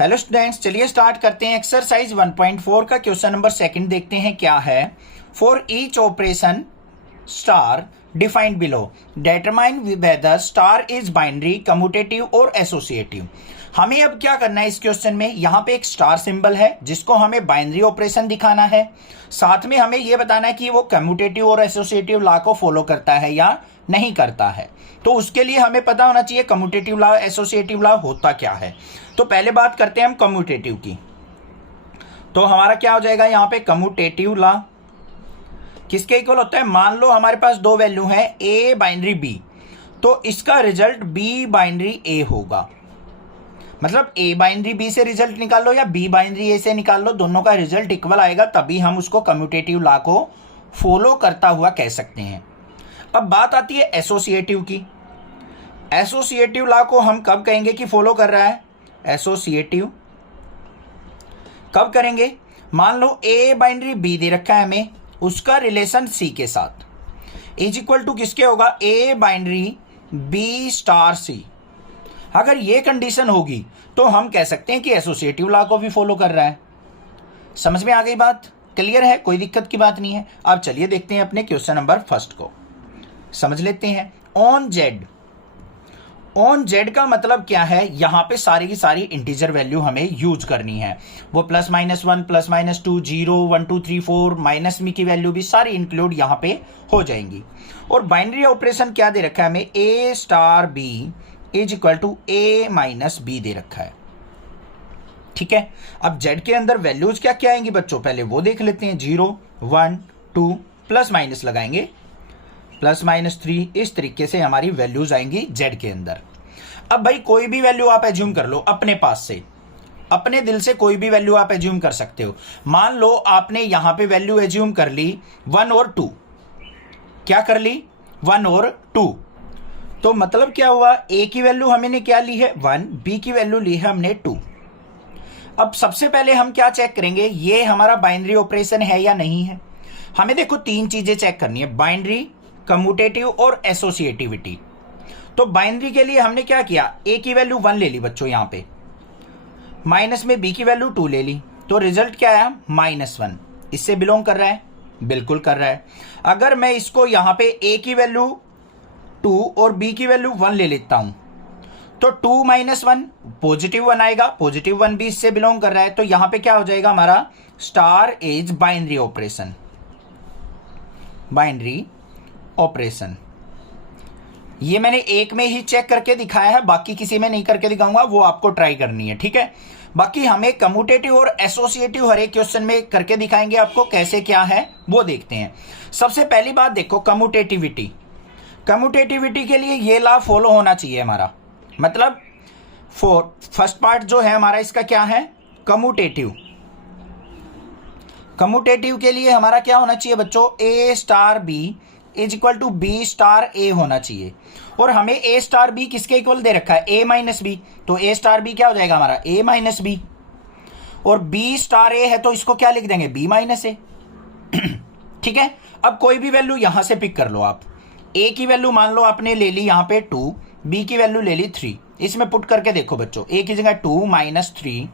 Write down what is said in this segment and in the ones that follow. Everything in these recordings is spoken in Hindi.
हेलो स्टूडेंट्स, चलिए स्टार्ट करते हैं। एक्सरसाइज 1.4 का क्वेश्चन नंबर सेकंड देखते हैं क्या है। For each operation star defined below determine whether star is binary, commutative और एसोसिएटिव। हमें अब क्या करना है इस क्वेश्चन में, यहाँ पे एक स्टार सिंबल है जिसको हमें बाइनरी ऑपरेशन दिखाना है। साथ में हमें यह बताना है कि वो कम्यूटेटिव और एसोसिएटिव लॉ को फॉलो करता है या नहीं करता है। तो उसके लिए हमें पता होना चाहिए कम्यूटेटिव लॉ एसोसिएटिव लॉ होता क्या है। तो पहले बात करते हैं हम कम्यूटेटिव की। तो हमारा क्या हो जाएगा यहाँ पे, कम्यूटेटिव लॉ किसके इक्वल होता है। मान लो हमारे पास दो वैल्यू है ए बाइनरी बी, तो इसका रिजल्ट बी बाइनरी ए होगा। मतलब ए बाइनरी बी से रिजल्ट निकाल लो या बी बाइनरी ए से निकाल लो, दोनों का रिजल्ट इक्वल आएगा, तभी हम उसको कम्यूटेटिव लॉ को फॉलो करता हुआ कह सकते हैं। अब बात आती है एसोसिएटिव की। एसोसिएटिव लॉ को हम कब कहेंगे कि फॉलो कर रहा है। एसोसिएटिव कब करेंगे, मान लो ए बाइनरी बी दे रखा है हमें, उसका रिलेशन सी के साथ इज इक्वल टू किसके होगा, ए बाइनरी बी स्टार सी। अगर ये कंडीशन होगी तो हम कह सकते हैं कि एसोसिएटिव लॉ को भी फॉलो कर रहा है। समझ में आ गई बात, क्लियर है, कोई दिक्कत की बात नहीं है। अब चलिए देखते हैं अपने क्वेश्चन नंबर फर्स्ट को, समझ लेते हैं। ऑन जेड, ऑन जेड का मतलब क्या है, यहां पे सारी की सारी इंटीजर वैल्यू हमें यूज करनी है। वो +-1 +-2 0 1 2 3 4 माइनस मी की वैल्यू भी सारी इंक्लूड यहां पे हो जाएंगी। और बाइनरी ऑपरेशन क्या दे रखा है हमें, a star b is equal to a minus b दे रखा है। ठीक है, अब जेड के अंदर वैल्यूज क्या क्या आएंगी बच्चों, पहले वो देख लेते हैं। 0 1 2 प्लस माइनस लगाएंगे, +-3, इस तरीके से हमारी वैल्यूज आएंगी जेड के अंदर। अब भाई कोई भी वैल्यू आप एज्यूम कर लो अपने पास से, अपने दिल से कोई भी वैल्यू आप एज्यूम कर सकते हो। मान लो आपने यहां पे वैल्यू एज्यूम कर ली 1 और 2, क्या कर ली 1 और 2, तो मतलब क्या हुआ, ए की वैल्यू हमने क्या ली है 1, बी की वैल्यू ली है हमने 2। अब सबसे पहले हम क्या चेक करेंगे, ये हमारा बाइनरी ऑपरेशन है या नहीं है। हमें देखो तीन चीजें चेक करनी है, बाइनरी, कम्यूटेटिव और एसोसिएटिविटी। तो बाइनरी के लिए हमने क्या किया, ए की वैल्यू 1 ले ली बच्चों, यहां पे माइनस में बी की वैल्यू 2 ले ली, तो रिजल्ट क्या आया -1। इससे बिलोंग कर रहा है, बिल्कुल कर रहा है। अगर मैं इसको यहां पे ए की वैल्यू 2 और बी की वैल्यू 1 ले लेता हूं, तो 2 - 1 +1 आएगा, +1 भी इससे बिलोंग कर रहा है। तो यहां पे क्या हो जाएगा हमारा, star is binary operation, binary operation. ये मैंने एक में ही चेक करके दिखाया है, बाकी किसी में नहीं करके दिखाऊंगा, वो आपको ट्राई करनी है। ठीक है, बाकी हमें कम्यूटेटिव और एसोसिएटिव हर एक क्वेश्चन में करके दिखाएंगे आपको, कैसे क्या है वो देखते हैं। सबसे पहली बात देखो कम्यूटेटिविटी। कम्यूटेटिविटी के लिए ये लॉ फॉलो होना चाहिए हमारा, मतलब फर्स्ट पार्ट जो है हमारा इसका क्या है, कम्यूटेटिव। कम्यूटेटिव के लिए हमारा क्या होना चाहिए बच्चों, a star b is equal to b star a होना चाहिए। और हमें ए स्टार बी किसके इक्वल दे रखा है, ए माइनस बी, तो ए स्टार बी क्या हो जाएगा हमारा, ए माइनस बी। और बी स्टार ए है तो इसको क्या लिख देंगे, बी माइनस ए। ठीक है, अब कोई भी वैल्यू यहां से पिक कर लो आप। ए की वैल्यू मान लो आपने ले ली यहां पे 2, बी की वैल्यू ले ली 3, इसमें पुट करके देखो बच्चों, ए की जगह 2 - 3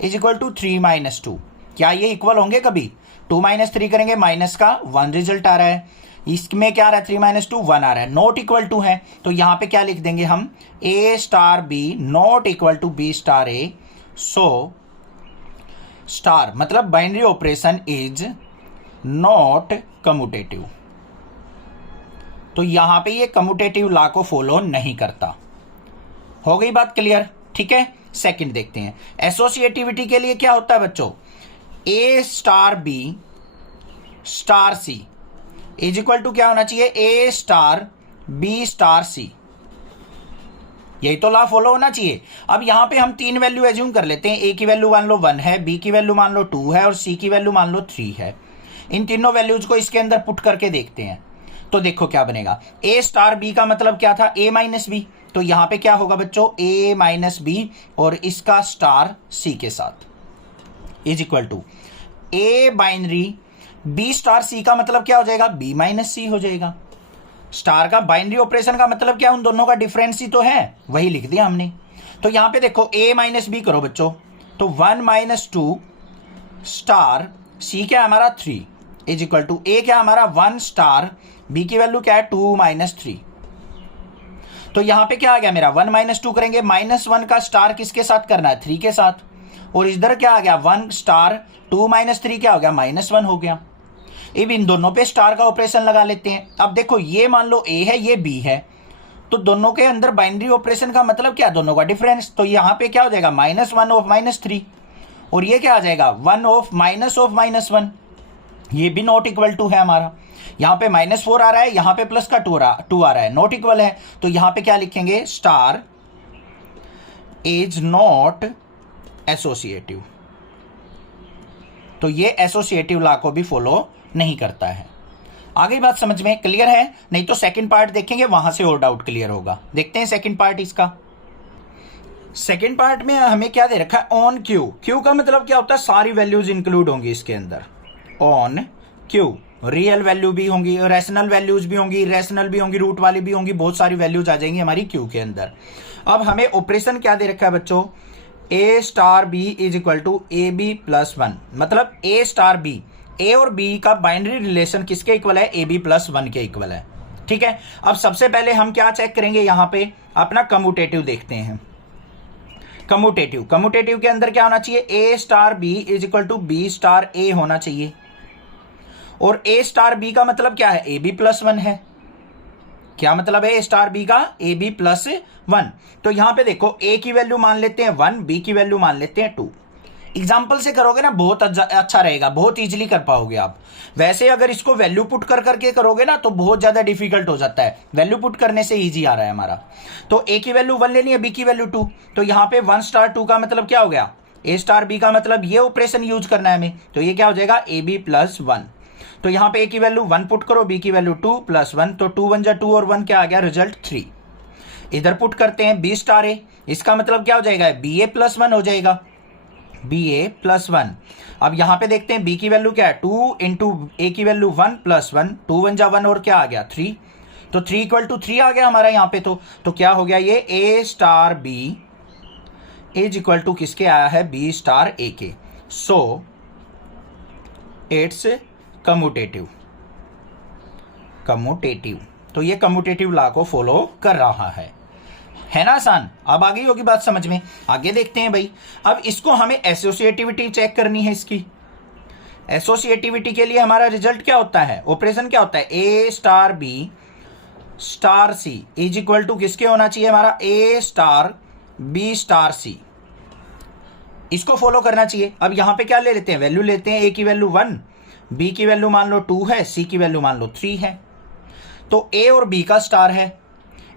इज इक्वल टू 3 - 2। क्या ये इक्वल होंगे कभी, 2 - 3 करेंगे, माइनस का 1 रिजल्ट आ रहा है, इसमें क्या आ रहा है 3 - 2 1 आ रहा है, नॉट इक्वल टू है। तो यहां पे क्या लिख देंगे हम, a star b not equal to b star a. So star मतलब binary operation is not commutative. तो यहां पे ये कम्यूटेटिव लॉ को फॉलो नहीं करता। हो गई बात क्लियर, ठीक है। सेकंड देखते हैं, एसोसिएटिविटी के लिए क्या होता है बच्चों, a star b star c is equal to क्या होना चाहिए, a star b star c. यही तो लॉ फॉलो होना चाहिए। अब यहां पे हम तीन वैल्यू एज्यूम कर लेते हैं, ए की वैल्यू मान लो 1 है, बी की वैल्यू मान लो 2 है और सी की वैल्यू मान लो 3 है। इन तीनों वैल्यूज को इसके अंदर पुट करके देखते हैं, तो देखो क्या बनेगा। ए स्टार बी का मतलब क्या था, ए माइनस बी, तो यहां पे क्या होगा बच्चों, ए माइनस बी और इसका स्टार सी के साथ is equal to a binary b star c का मतलब क्या हो जाएगा, बी माइनस सी हो जाएगा। स्टार का बाइनरी ऑपरेशन का मतलब क्या, उन दोनों का डिफरेंस ही तो है, वही लिख दिया हमने। तो यहां पे देखो a माइनस बी करो बच्चों, तो 1 माइनस 2 स्टार सी क्या है हमारा 3 इज इक्वल टू ए क्या हमारा 1 स्टार बी की वैल्यू क्या है 2 माइनस 3। तो यहां पे क्या आ गया मेरा 1 माइनस 2 करेंगे, -1 का स्टार किसके साथ करना है 3 के साथ, और इधर क्या आ गया 1 स्टार 2 माइनस 3 क्या हो गया -1 हो गया। अब इन दोनों पे स्टार का ऑपरेशन लगा लेते हैं। अब देखो ये मान लो ए है ये बी है, तो दोनों के अंदर बाइनरी ऑपरेशन का मतलब क्या, दोनों का डिफरेंस। तो यहां पे क्या हो जाएगा -1 ऑफ -3, और ये क्या आ जाएगा 1 ऑफ -1, ये भी नॉट इक्वल टू है हमारा। यहां पे -4 आ रहा है, यहां पे प्लस का 2 आ रहा है, नॉट इक्वल है। तो यहां पे क्या लिखेंगे स्टार इज नॉट एसोसिएटिव। तो ये एसोसिएटिव लॉ को भी फॉलो नहीं करता है। आगे बात समझ में क्लियर है? नहीं तो सेकंड पार्ट देखेंगे, वहां से और डाउट क्लियर होगा। देखते हैं सेकंड पार्ट इसका। सेकंड पार्ट में हमें क्या दे रखा है ऑन क्यू। क्यू का मतलब क्या होता है, सारी वैल्यूज इंक्लूड होंगी इसके अंदर। ऑन क्यू रियल वैल्यू भी होंगी, रैशनल वैल्यूज भी होंगी, इरेशनल भी होंगी, रूट वाली भी होंगी, बहुत सारी वैल्यूज आ जाएंगी हमारी क्यू के अंदर। अब हमें ऑपरेशन क्या दे रखा है बच्चों, a star b is equal to a b plus 1, मतलब ए स्टार बी, ए और बी का बाइनरी रिलेशन किसके इक्वल है, ए बी प्लस 1 के इक्वल है। ठीक है, अब सबसे पहले हम क्या चेक करेंगे, यहां पे अपना कम्यूटेटिव देखते हैं। कम्यूटेटिव के अंदर क्या होना चाहिए, a star b is equal to b star a होना चाहिए, और ए स्टार बी का मतलब क्या है, ए बी प्लस 1 है। क्या मतलब है ए स्टार बी का, ए बी प्लस 1। तो यहां पे देखो ए की वैल्यू मान लेते हैं 1, बी की वैल्यू मान लेते हैं 2। एग्जाम्पल से करोगे ना बहुत अच्छा रहेगा, बहुत इजीली कर पाओगे आप। वैसे अगर इसको वैल्यू पुट करके करोगे ना तो बहुत ज्यादा डिफिकल्ट हो जाता है, वैल्यू पुट करने से इजी आ रहा है हमारा। तो ए की वैल्यू 1 लेनी है, बी की वैल्यू 2, तो यहाँ पे 1 स्टार 2 का मतलब क्या हो गया, ए स्टार बी का मतलब ये ऑपरेशन यूज करना है हमें, तो ये क्या हो जाएगा ए बी प्लस 1। तो यहाँ पे ए की वैल्यू 1 पुट करो, बी की वैल्यू 2 प्लस 1, तो 2 1 जा 2 और 1 क्या आ गया, रिजल्ट 3। इधर पुट करते हैं बी स्टार ए, इसका मतलब क्या हो जाएगा, बी ए प्लस 1 हो जाएगा, बी ए प्लस 1। अब यहां पे देखते हैं बी की वैल्यू क्या है 2 इंटू ए की वैल्यू 1 प्लस 1, 2 1 जा 1 और क्या आ गया 3, तो 3 इक्वल टू 3 आ गया हमारा यहाँ पे। तो क्या हो गया, ये a star b is equal to किसके आया है, बी स्टार ए के। So it's commutative. तो ये कम्यूटेटिव लॉ को फॉलो कर रहा है ना आसान। अब आ गई होगी बात समझ में। आगे देखते हैं भाई, अब इसको हमें एसोसिएटिविटी चेक करनी है इसकी। एसोसिएटिविटी के लिए हमारा रिजल्ट क्या होता है, ऑपरेशन क्या होता है, a star b star c is equal to किसके होना चाहिए हमारा, a star b star c. इसको फॉलो करना चाहिए। अब यहां पे क्या ले लेते हैं, वैल्यू लेते हैं, ए की वैल्यू 1, बी की वैल्यू मान लो 2 है, सी की वैल्यू मान लो 3 है। तो ए और बी का स्टार है,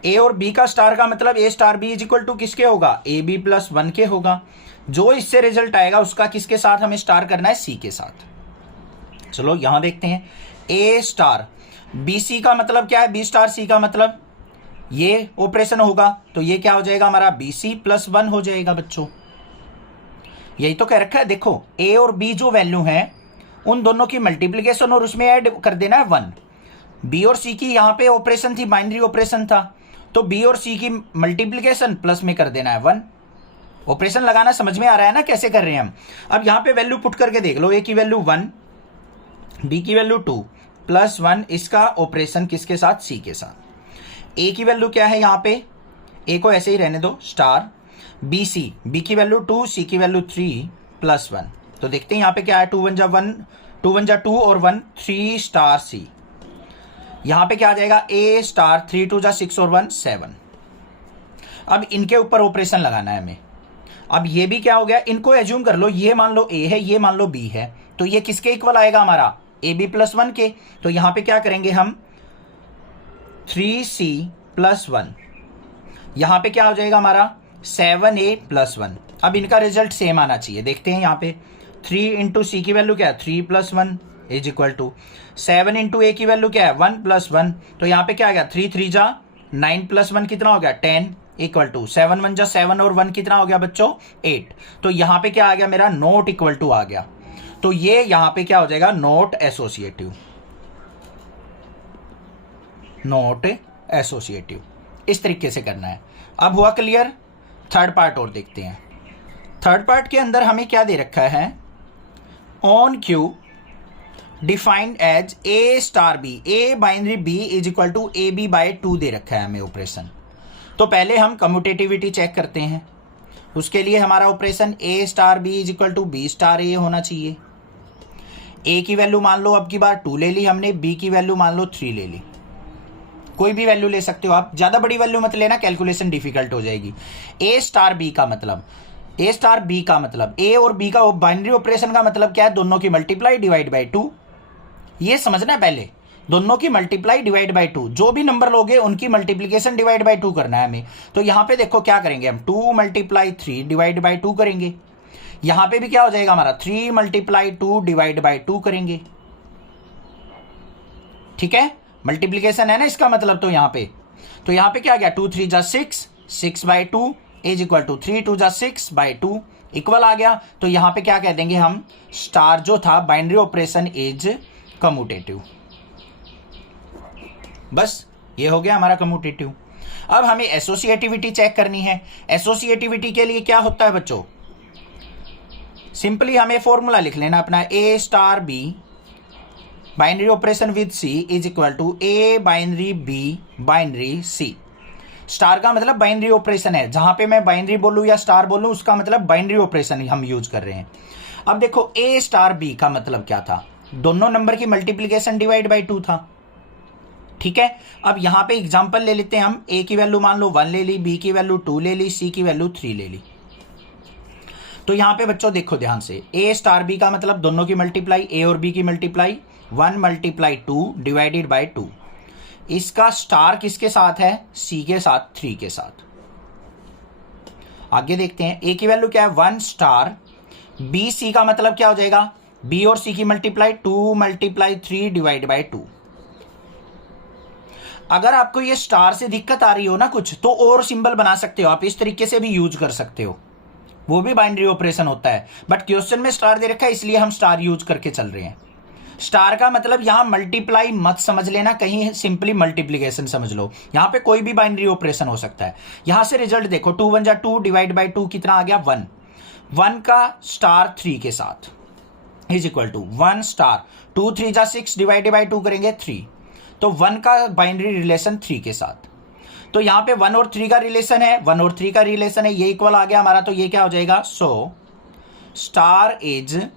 ए और बी का स्टार का मतलब a star b is equal to किसके होगा, ए बी प्लस 1 के होगा। जो इससे रिजल्ट आएगा उसका किसके साथ हमें स्टार करना है, सी के साथ। चलो यहां देखते हैं, ए स्टार बी सी का मतलब क्या है, बी स्टार सी का मतलब ये ऑपरेशन होगा, तो ये क्या हो जाएगा हमारा, बी सी प्लस 1 हो जाएगा बच्चों। यही तो कह रखा है, देखो ए और बी जो वैल्यू है उन दोनों की मल्टीप्लीकेशन और उसमें ऐड कर देना है 1। बी और सी की यहां पे ऑपरेशन थी, बाइनरी ऑपरेशन था, तो बी और सी की मल्टीप्लीकेशन प्लस में कर देना है 1। ऑपरेशन लगाना समझ में आ रहा है ना कैसे कर रहे हैं हम। अब यहां पे वैल्यू पुट करके देख लो, ए की वैल्यू 1, बी की वैल्यू 2 प्लस 1, इसका ऑपरेशन किसके साथ, सी के साथ। ए की वैल्यू क्या है यहाँ पे, ए को ऐसे ही रहने दो स्टार, बी सी, बी की वैल्यू 2, सी की वैल्यू 3 प्लस 1। तो देखते हैं यहाँ पे क्या है, 2 1 जा 1, 2 1 जा 2 और 1, 3 स्टार सी। यहां पे क्या आ जाएगा, ए स्टार 3 2 जा 6 और 1 7। अब इनके ऊपर ऑपरेशन लगाना है हमें। अब ये भी क्या हो गया, इनको एज्यूम कर लो, ये मान लो ए है, ये मान लो बी है, तो ये किसके इक्वल आएगा हमारा, ए बी प्लस 1 के। तो यहां पे क्या करेंगे हम, 3C प्लस 1, यहां पे क्या हो जाएगा हमारा 7A प्लस 1। अब इनका रिजल्ट सेम आना चाहिए। देखते हैं यहाँ पे 3 इंटू सी की वैल्यू क्या है, 3 plus 1 is equal to 7 into a की वैल्यू क्या है, 1 प्लस 1। तो यहाँ पे क्या आ गया, 3 3 जा 9 प्लस 1 कितना हो गया, 10 इक्वल टू 7 1 जा 7 और 1 कितना हो गया बच्चों, 8। तो यहाँ पे क्या आ गया मेरा, नॉट इक्वल टू आ गया। तो ये यहाँ पे क्या हो जाएगा, नॉट एसोसिएटिव। नॉट एसोसिएटिव इस तरीके से करना है। अब हुआ क्लियर। थर्ड पार्ट और देखते हैं। थर्ड पार्ट के अंदर हमें क्या दे रखा है, on Q defined as a star b, a binary b is equal to a b by 2 दे रखा है हमें ऑपरेशन। तो पहले हम कम्यूटेटिविटी चेक करते हैं। उसके लिए हमारा operation a star b is equal to b star a होना चाहिए। ए की वैल्यू मान लो अब की बार 2 ले ली हमने, बी की वैल्यू मान लो 3 ले ली। कोई भी वैल्यू ले सकते हो आप, ज्यादा बड़ी वैल्यू मत लेना, कैलकुलेशन डिफिकल्ट हो जाएगी। ए स्टार बी का मतलब, ए स्टार बी का मतलब, ए और बी का बाइनरी ऑपरेशन का मतलब क्या है, दोनों की मल्टीप्लाई डिवाइड बाई 2। ये समझना पहले, दोनों की मल्टीप्लाई डिवाइड बाई 2, जो भी नंबर लोगे उनकी मल्टीप्लीकेशन डिवाइड बाई 2 करना है हमें। तो यहां पे देखो क्या करेंगे हम, 2 मल्टीप्लाई 3 डिवाइड बाई 2 करेंगे। यहां पे भी क्या हो जाएगा हमारा, 3 मल्टीप्लाई 2 डिवाइड बाई 2 करेंगे। ठीक है, मल्टीप्लीकेशन है ना इसका मतलब। तो यहां पे क्या गया, 2 3 जा 6, 6 बाई 2 इज इक्वल टू 3 2 जा 6 बाई 2 इक्वल आ गया। तो यहां पे क्या कह देंगे हम, स्टार जो था बाइनरी ऑपरेशन इज कम्यूटेटिव। बस ये हो गया हमारा कम्यूटेटिव। अब हमें एसोसिएटिविटी चेक करनी है। एसोसिएटिविटी के लिए क्या होता है बच्चों, सिंपली हमें फॉर्मूला लिख लेना अपना, a star b binary operation with c is equal to a binary b binary c. Star का मतलब बाइनरी ऑपरेशन है, जहां पे मैं बाइनरी बोलूं या स्टार बोलूं उसका मतलब बाइनरी ऑपरेशन हम यूज कर रहे हैं। अब देखो ए स्टार बी का मतलब क्या था, दोनों नंबर की मल्टीप्लीकेशन डिवाइड बाई 2 था। ठीक है, अब यहां पे एग्जांपल ले लेते हैं हम। ए की वैल्यू मान लो 1 ले ली, बी की वैल्यू 2 ले ली, सी की वैल्यू 3 ले ली। तो यहां पे बच्चों देखो ध्यान से, ए स्टार बी का मतलब दोनों की मल्टीप्लाई, ए और बी की मल्टीप्लाई 1 मल्टीप्लाई 2 डिवाइडेड बाई 2। इसका स्टार किसके साथ है, सी के साथ, 3 के साथ। आगे देखते हैं, ए की वैल्यू क्या है 1 स्टार, बी सी का मतलब क्या हो जाएगा, बी और सी की मल्टीप्लाई 2 मल्टीप्लाई 3 डिवाइड बाई 2। अगर आपको ये स्टार से दिक्कत आ रही हो ना कुछ, तो और सिंबल बना सकते हो आप, इस तरीके से भी यूज कर सकते हो, वो भी बाइनरी ऑपरेशन होता है। बट क्वेश्चन में स्टार दे रखा है इसलिए हम स्टार यूज करके चल रहे हैं। स्टार का मतलब यहां मल्टीप्लाई मत समझ लेना, कहीं सिंपली मल्टीप्लीकेशन समझ लो। यहां पे कोई भी बाइनरी ऑपरेशन हो सकता है। यहां से रिजल्ट देखो, 2 1 जा 2 डिवाइड बाई 2 कितना आ गया 1, 1 का स्टार 3 के साथ इज इक्वल टू 1 स्टार, 2 3 जा 6 डिवाइड बाई 2 करेंगे 3। तो 1 का बाइनरी रिलेशन 3 के साथ। तो यहां पे 1 और 3 का रिलेशन है, 1 और 3 का रिलेशन है, ये इक्वल आ गया हमारा। तो ये क्या हो जाएगा, सो स्टार इज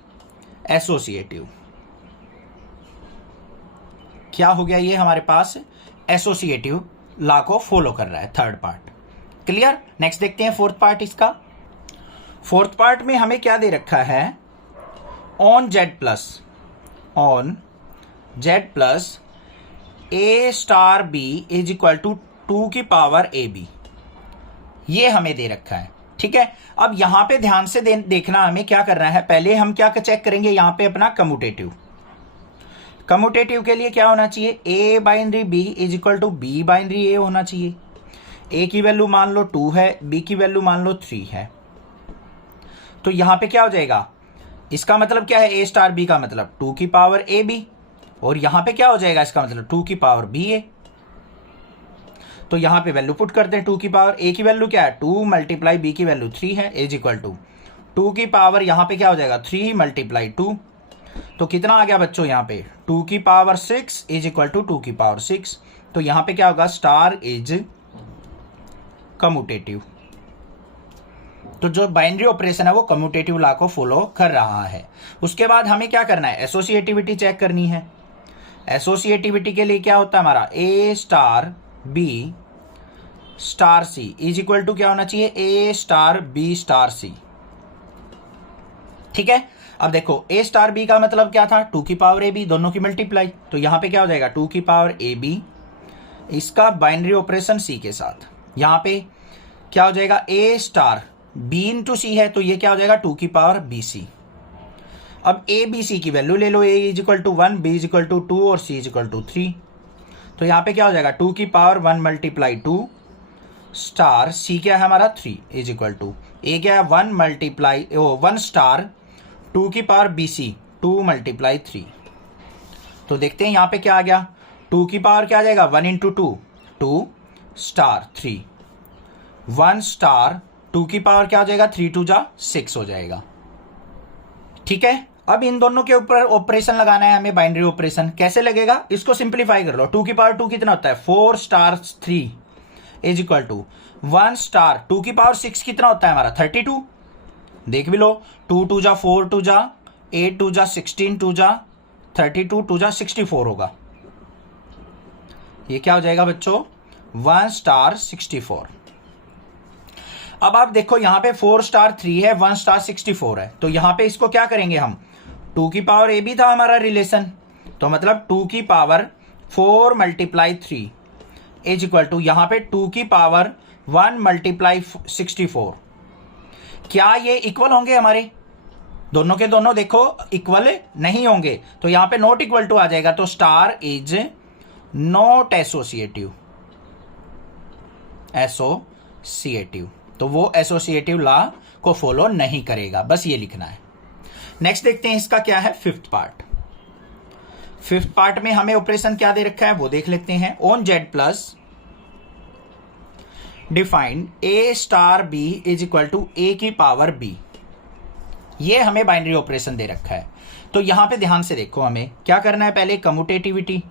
एसोसिएटिव। क्या हो गया, ये हमारे पास एसोसिएटिव लॉ को फॉलो कर रहा है, थर्ड पार्ट। क्लियर। नेक्स्ट देखते हैं फोर्थ पार्ट इसका। फोर्थ पार्ट में हमें क्या दे रखा है, on Z plus a star b is equal to 2 की पावर ए बी, ये हमें दे रखा है। ठीक है, अब यहां पे ध्यान से देखना हमें क्या करना है। पहले हम क्या चेक करेंगे, यहां पे अपना कम्यूटेटिव। कम्यूटेटिव के लिए क्या होना चाहिए, a binary b is equal to b binary a होना चाहिए। ए की वैल्यू मान लो 2 है, बी की वैल्यू मान लो 3 है। तो यहां पे क्या हो जाएगा, इसका मतलब क्या है, ए स्टार बी का मतलब 2 की पावर ए बी, और यहां पे क्या हो जाएगा, इसका मतलब 2 की पावर बी ए। तो यहां पे वैल्यू पुट करते हैं, 2 की पावर ए की वैल्यू क्या है 2 मल्टीप्लाई बी की वैल्यू 3 है, इज इक्वल टू 2 की पावर यहां पे क्या हो जाएगा 3 मल्टीप्लाई 2। तो कितना आ गया बच्चों, यहां पे 2 की पावर 6 इज इक्वल टू 2 की पावर 6। तो यहां पे क्या होगा, स्टार इज कम्यूटेटिव। तो जो बाइनरी ऑपरेशन है वो कम्यूटेटिव लॉ को फॉलो कर रहा है। उसके बाद हमें क्या करना है, एसोसिएटिविटी चेक करनी है। एसोसिएटिविटी के लिए क्या होता है हमारा, a star b star c is equal to क्या होना चाहिए, a star b star c. ठीक है, अब देखो ए स्टार बी का मतलब क्या था, 2 की पावर ए बी, दोनों की मल्टीप्लाई। तो यहां पे क्या हो जाएगा 2 की पावर ए बी, इसका बाइनरी ऑपरेशन सी के साथ। यहां पे क्या हो जाएगा, ए स्टार बी इंटू सी है, तो ये क्या हो जाएगा 2 की पावर बी सी। अब ए बी सी की वैल्यू ले लो, A is equal to 1, B is equal to 2 और सी इज इक्वल टू 3। तो यहां पे क्या हो जाएगा 2 की पावर 1 मल्टीप्लाई 2 स्टार, सी क्या है हमारा 3 इज इक्वल टू ए क्या है 1 मल्टीप्लाई 1 स्टार 2 की पावर बी सी 2 मल्टीप्लाई 3। तो देखते हैं यहां पे क्या आ गया, 2 की पावर क्या आ जाएगा 1 इंटू 2 2 स्टार 3, 1 स्टार 2 की पावर क्या हो जाएगा, 3 2 जा 6 हो जाएगा। ठीक है, अब इन दोनों के ऊपर ऑपरेशन लगाना है हमें, बाइनरी ऑपरेशन। कैसे लगेगा, इसको सिंप्लीफाई कर लो। 2 की पावर 2 कितना होता है, 4 star 3 is equal to 1 star 2 की पावर 6 कितना होता है हमारा, 32। देख भी लो, 2 2 जा 4 2 जा 8 2 जा 16 2 जा 32 2 जा 64 होगा। ये क्या हो जाएगा बच्चों, 1 स्टार 64। अब आप देखो यहां पे 4 स्टार 3 है, 1 स्टार 64 है, तो यहां पे इसको क्या करेंगे हम, 2 की पावर ए भी था हमारा रिलेशन, तो मतलब 2 की power 4 multiply 3 is equal to यहां पे 2 की पावर 1 मल्टीप्लाई 64। क्या ये इक्वल होंगे हमारे, दोनों के दोनों देखो इक्वल नहीं होंगे, तो यहां पे नॉट इक्वल टू आ जाएगा, तो star is not associative, associative, तो वो एसोसिएटिव लॉ को फॉलो नहीं करेगा, बस ये लिखना है। नेक्स्ट देखते हैं इसका क्या है, फिफ्थ पार्ट। फिफ्थ पार्ट में हमें ऑपरेशन क्या दे रखा है वो देख लेते हैं। On Z plus defined a star b is equal to a की पावर बी, ये हमें बाइनरी ऑपरेशन दे रखा है। तो यहां पे ध्यान से देखो, हमें क्या करना है, पहले कम्यूटेटिविटी।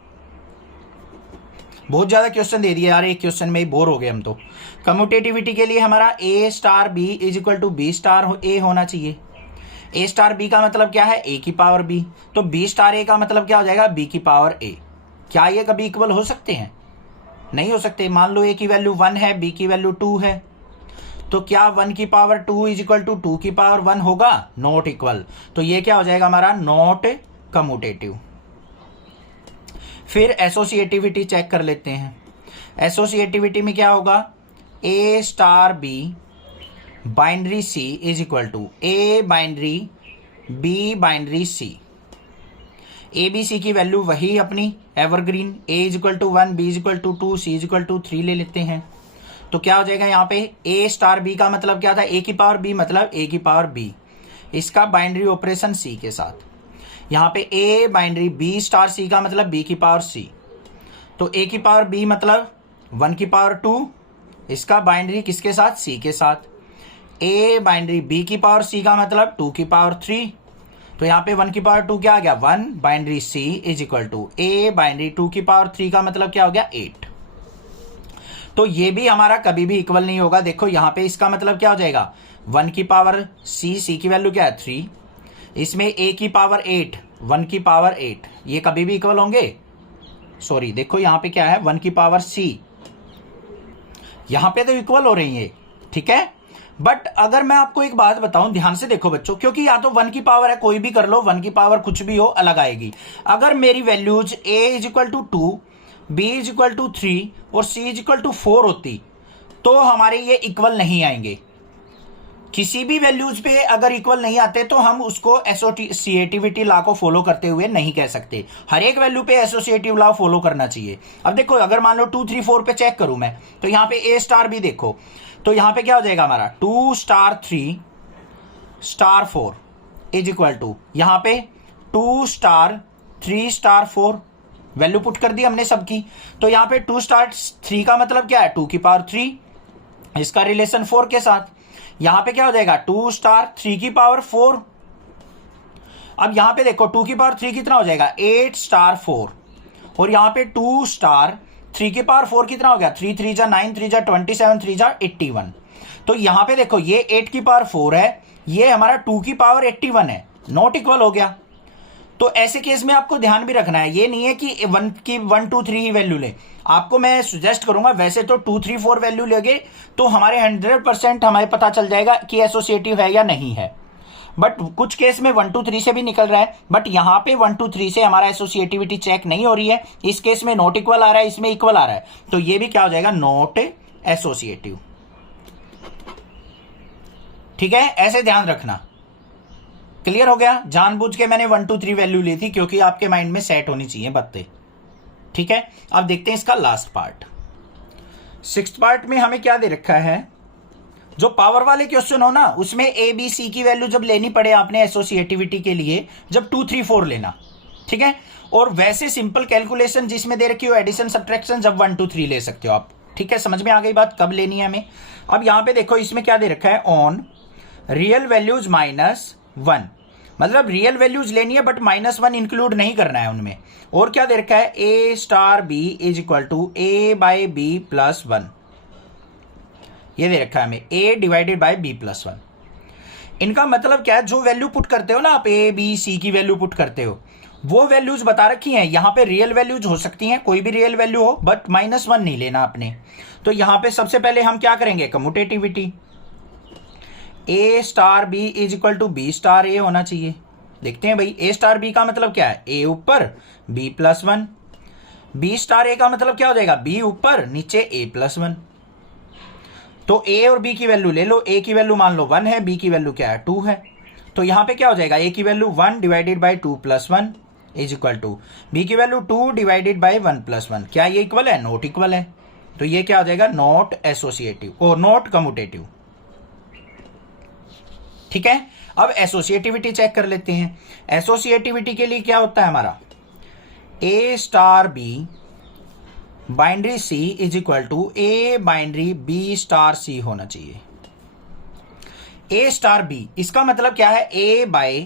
बहुत ज्यादा क्वेश्चन दे दिए यार, एक क्वेश्चन में ही बोर हो गए हम तो। कम्यूटेटिविटी के लिए हमारा a star b is equal to b star a होना चाहिए। ए स्टार बी का मतलब क्या है, ए की पावर बी, तो बी स्टार ए का मतलब क्या हो जाएगा, बी की पावर ए। क्या ये कभी इक्वल हो सकते हैं, नहीं हो सकते। मान लो ए की वैल्यू 1 है, बी की वैल्यू 2 है, तो क्या 1 की पावर 2 इज इक्वल टू 2 की पावर 1 होगा, नॉट इक्वल। तो ये क्या हो जाएगा हमारा, नॉट कम्यूटेटिव। फिर एसोसिएटिविटी चेक कर लेते हैं। एसोसिएटिविटी में क्या होगा, a star b binary c is equal to a binary b binary c. A b c की वैल्यू वही अपनी evergreen, a is equal to 1, B is equal to 2, c is equal to 3 ले लेते हैं। तो क्या हो जाएगा यहाँ पे, ए स्टार बी का मतलब क्या था, ए की पावर बी मतलब ए की पावर बी, इसका बाइनरी ऑपरेशन सी के साथ। यहाँ पे ए बाइनरी बी स्टार सी का मतलब बी की पावर सी, तो ए की पावर बी मतलब 1 की पावर 2, इसका बाइनरी किसके साथ, सी के साथ। ए बाइनरी बी की पावर सी का मतलब 2 की पावर 3, तो यहाँ पे 1 की पावर 2 क्या आ गया, 1 binary c is equal to a binary 2 की पावर 3 का मतलब क्या हो गया, 8। तो ये भी हमारा कभी भी इक्वल नहीं होगा। देखो यहाँ पे इसका मतलब क्या हो जाएगा, 1 की पावर सी, सी की वैल्यू क्या है 3, इसमें ए की पावर 8, 1 की पावर 8, ये कभी भी इक्वल होंगे, सॉरी देखो यहाँ पे क्या है, 1 की पावर सी, यहाँ पे तो इक्वल हो रही है, ठीक है। बट अगर मैं आपको एक बात बताऊं, ध्यान से देखो बच्चों, क्योंकि या तो 1 की पावर है, कोई भी कर लो, 1 की पावर कुछ भी हो अलग आएगी। अगर मेरी values a is equal to 2, b is equal to 3 और c इज इक्वल टू 4 होती, तो हमारे ये इक्वल नहीं आएंगे। किसी भी वैल्यूज पे अगर इक्वल नहीं आते तो हम उसको एसोसिएटिविटी लॉ को फॉलो करते हुए नहीं कह सकते। हर एक वैल्यू पे एसोसिएटिव लॉ फॉलो करना चाहिए। अब देखो अगर मान लो 2 3 4 पे चेक करूं मैं, तो यहाँ पे ए स्टार भी देखो, तो यहां पे क्या हो जाएगा हमारा, 2 star 3 star 4 is equal to यहां पे 2 स्टार 3 स्टार 4, वैल्यू पुट कर दी हमने सबकी। तो यहां पे 2 स्टार 3 का मतलब क्या है, 2 की पावर 3, इसका रिलेशन 4 के साथ। यहां पे क्या हो जाएगा, 2 स्टार 3 की पावर 4। अब यहां पे देखो 2 की पावर 3 कितना हो जाएगा, 8 स्टार 4, और यहां पे 2 स्टार 3 की पावर 4 कितना हो गया, 3 3 जा 9, 3 जा 27, 3 जा 81। तो यहां पे देखो ये 8 की पावर 4 है, ये हमारा 2 की पावर 81 है, नॉट इक्वल हो गया। तो ऐसे केस में आपको ध्यान भी रखना है, ये नहीं है कि 1 की 1 2 3 ही वैल्यू ले। आपको मैं सुजेस्ट करूंगा, वैसे तो 2 3 4 वैल्यू लेगे तो हमारे 100% हमें पता चल जाएगा कि एसोसिएटिव है या नहीं है। बट कुछ केस में 1 2 3 से भी निकल रहा है, बट यहां पे 1 2 3 से हमारा एसोसिएटिविटी चेक नहीं हो रही है। इस केस में नॉट इक्वल आ रहा है, इसमें इक्वल आ रहा है, तो ये भी क्या हो जाएगा, नॉट एसोसिएटिव। ठीक है, ऐसे ध्यान रखना। क्लियर हो गया। जानबूझ के मैंने 1 2 3 वैल्यू ली थी क्योंकि आपके माइंड में सेट होनी चाहिए बातें। ठीक है, अब देखते हैं इसका लास्ट पार्ट। 6th पार्ट में हमें क्या दे रखा है, जो पावर वाले क्वेश्चन हो ना, उसमें ए बी सी की वैल्यू जब लेनी पड़े आपने एसोसिएटिविटी के लिए, जब 2 3 4 लेना, ठीक है। और वैसे सिंपल कैलकुलेशन जिसमें दे रखी हो एडिशन सब्ट्रैक्शन, जब 1 2 3 ले सकते हो आप। ठीक है, समझ में आ गई बात, कब लेनी है हमें। अब यहां पे देखो इसमें क्या दे रखा है, ऑन रियल वैल्यूज -1, मतलब रियल वैल्यूज लेनी है बट -1 इंक्लूड नहीं करना है उनमें। और क्या दे रखा है, a star b is equal to a/b+1, ये दे रखा है हमें a डिवाइडेड बाय b+1। इनका मतलब क्या है, जो वैल्यू पुट करते हो ना आप, a b c की वैल्यू पुट करते हो, वो वैल्यूज बता रखी हैं। यहां पे रियल वैल्यूज हो सकती हैं, कोई भी रियल वैल्यू हो, बट -1 नहीं लेना आपने। तो यहां पे सबसे पहले हम क्या करेंगे, commutativity, a star b is equal to b star a होना चाहिए। देखते हैं भाई, a स्टार b का मतलब क्या है, a ऊपर b+1, b स्टार a का मतलब क्या हो जाएगा, b ऊपर नीचे a+1। तो a और b की वैल्यू ले लो, a की वैल्यू मान लो 1 है, b की वैल्यू क्या है 2 है। तो यहां पे क्या हो जाएगा, a की value 1 divided by 2+1 is equal to b की वैल्यू 2 डिवाइडेड बाय 1+1। क्या ये इक्वल है, नॉट इक्वल है। तो ये क्या हो जाएगा, नॉट एसोसिएटिव और नॉट कम्यूटेटिव। ठीक है, अब एसोसिएटिविटी चेक कर लेते हैं। एसोसिएटिविटी के लिए क्या होता है हमारा, a star b binary c is equal to a binary b star c होना चाहिए। a स्टार b, इसका मतलब क्या है, a बाय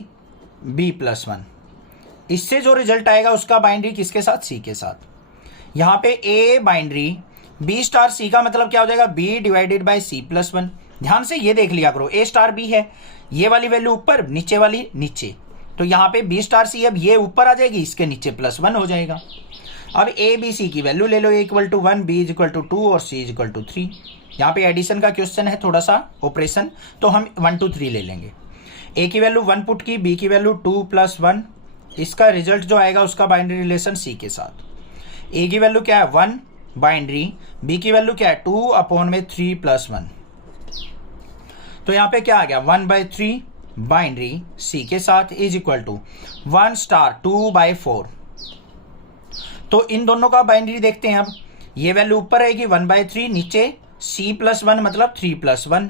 b+1। इससे जो रिजल्ट आएगा उसका बाइनरी किसके साथ, c के साथ। यहां पे a binary b star c का मतलब क्या हो जाएगा, b डिवाइडेड बाय c+1। ध्यान से ये देख लिया करो, a स्टार b है, ये वाली वैल्यू ऊपर, नीचे वाली नीचे। तो यहां पे b स्टार c, अब ये ऊपर आ जाएगी, इसके नीचे +1 हो जाएगा। अब a b c की वैल्यू ले लो, a equal to 1, b is equal to 2 और c इज इक्वल टू 3। यहाँ पे एडिशन का क्वेश्चन है, थोड़ा सा ऑपरेशन, तो हम 1 2 3 ले लेंगे। a की वैल्यू 1 पुट की, b की वैल्यू 2 + 1, इसका रिजल्ट जो आएगा उसका बाइनरी रिलेशन c के साथ। a की वैल्यू क्या है 1 बाइनरी, b की वैल्यू क्या है 2/3 + 1। तो यहाँ पे क्या आ गया, 1/3 बाइनरी c के साथ इज इक्वल टू 1 स्टार 2/4। तो इन दोनों का बाइनरी देखते हैं। अब ये वैल्यू ऊपर रहेगी 1/3, नीचे c+1 मतलब 3+1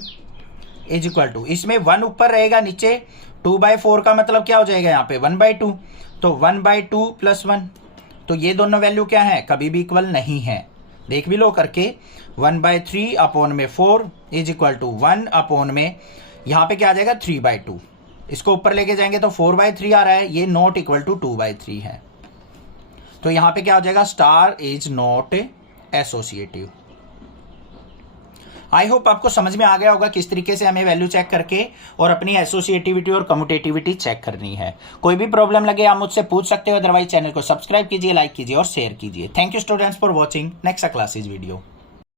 इज इक्वल टू, इसमें 1 ऊपर रहेगा, नीचे 2/4 का मतलब क्या हो जाएगा यहाँ पे 1/2, तो 1/2 + 1। तो ये दोनों वैल्यू क्या है, कभी भी इक्वल नहीं है, देख भी लो करके। 1/3/4 इज इक्वल टू 1/, यहाँ पे क्या आ जाएगा 3/2। इसको ऊपर लेके जाएंगे तो 4/3 आ रहा है, ये नॉट इक्वल टू 2/3 है। तो यहां पे क्या हो जाएगा, star is not associative. I hope आपको समझ में आ गया होगा किस तरीके से हमें वैल्यू चेक करके और अपनी एसोसिएटिविटी और कम्यूटेटिविटी चेक करनी है। कोई भी प्रॉब्लम लगे आप मुझसे पूछ सकते हो, अदरवाइज चैनल को सब्सक्राइब कीजिए, लाइक कीजिए और शेयर कीजिए। Thank you students for watching. Next classes video.